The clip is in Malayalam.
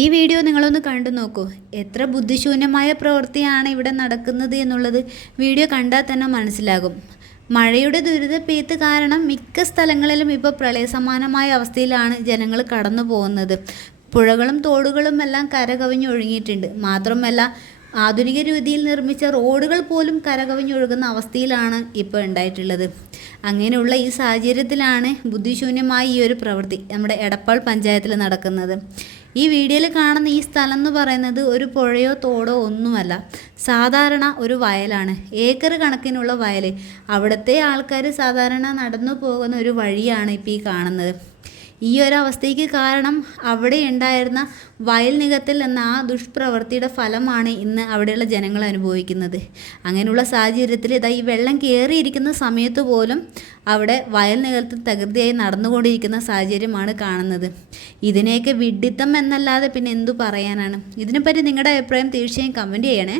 ഈ വീഡിയോ നിങ്ങളൊന്ന് കണ്ടു നോക്കൂ. എത്ര ബുദ്ധിശൂന്യമായ പ്രവൃത്തിയാണ് ഇവിടെ നടക്കുന്നത് എന്നുള്ളത് വീഡിയോ കണ്ടാൽ തന്നെ മനസ്സിലാകും. മഴയുടെ ദുരിതപ്പെയ്ത്ത് കാരണം മിക്ക സ്ഥലങ്ങളിലും ഇപ്പോൾ പ്രളയസമാനമായ അവസ്ഥയിലാണ് ജനങ്ങൾ കടന്നു പോകുന്നത്. പുഴകളും തോടുകളും എല്ലാം കരകവിഞ്ഞൊഴുകിയിട്ടുണ്ട്. മാത്രമല്ല ആധുനിക രീതിയിൽ നിർമ്മിച്ച റോഡുകൾ പോലും കരകവിഞ്ഞൊഴുകുന്ന അവസ്ഥയിലാണ് ഇപ്പോൾ ഉണ്ടായിട്ടുള്ളത്. അങ്ങനെയുള്ള ഈ സാഹചര്യത്തിലാണ് ബുദ്ധിശൂന്യമായ ഈ ഒരു പ്രവൃത്തി നമ്മുടെ എടപ്പാൾ പഞ്ചായത്തിൽ നടക്കുന്നത്. ഈ വീഡിയോയിൽ കാണുന്ന ഈ സ്ഥലം എന്ന് പറയുന്നത് ഒരു പുഴയോ തോടോ ഒന്നുമല്ല. സാധാരണ ഒരു വയലാണ്. ഏക്കർ കണക്കിനുള്ള വയൽ അവിടുത്തെ ആൾക്കാർ സാധാരണ നടന്നു പോകുന്ന ഒരു വഴിയാണ് ഇപ്പോൾ ഈ കാണുന്നത്. ഈ ഒരു അവസ്ഥയ്ക്ക് കാരണം അവിടെ ഉണ്ടായിരുന്ന വയൽ നികത്തിൽ എന്ന ആ ദുഷ്പ്രവൃത്തിയുടെ ഫലമാണ് ഇന്ന് അവിടെയുള്ള ജനങ്ങൾ അനുഭവിക്കുന്നത്. അങ്ങനെയുള്ള സാഹചര്യത്തിൽ ഇതാ ഈ വെള്ളം കയറിയിരിക്കുന്ന സമയത്ത് പോലും അവിടെ വയൽ നികത്തിൽ തകൃതിയായി നടന്നുകൊണ്ടിരിക്കുന്ന സാഹചര്യമാണ് കാണുന്നത്. ഇതിനെയൊക്കെ വിഡിത്തം എന്നല്ലാതെ പിന്നെ എന്തു പറയാനാണ്? ഇതിനെപ്പറ്റി നിങ്ങളുടെ അഭിപ്രായം തീർച്ചയായും കമന്റ് ചെയ്യണേ.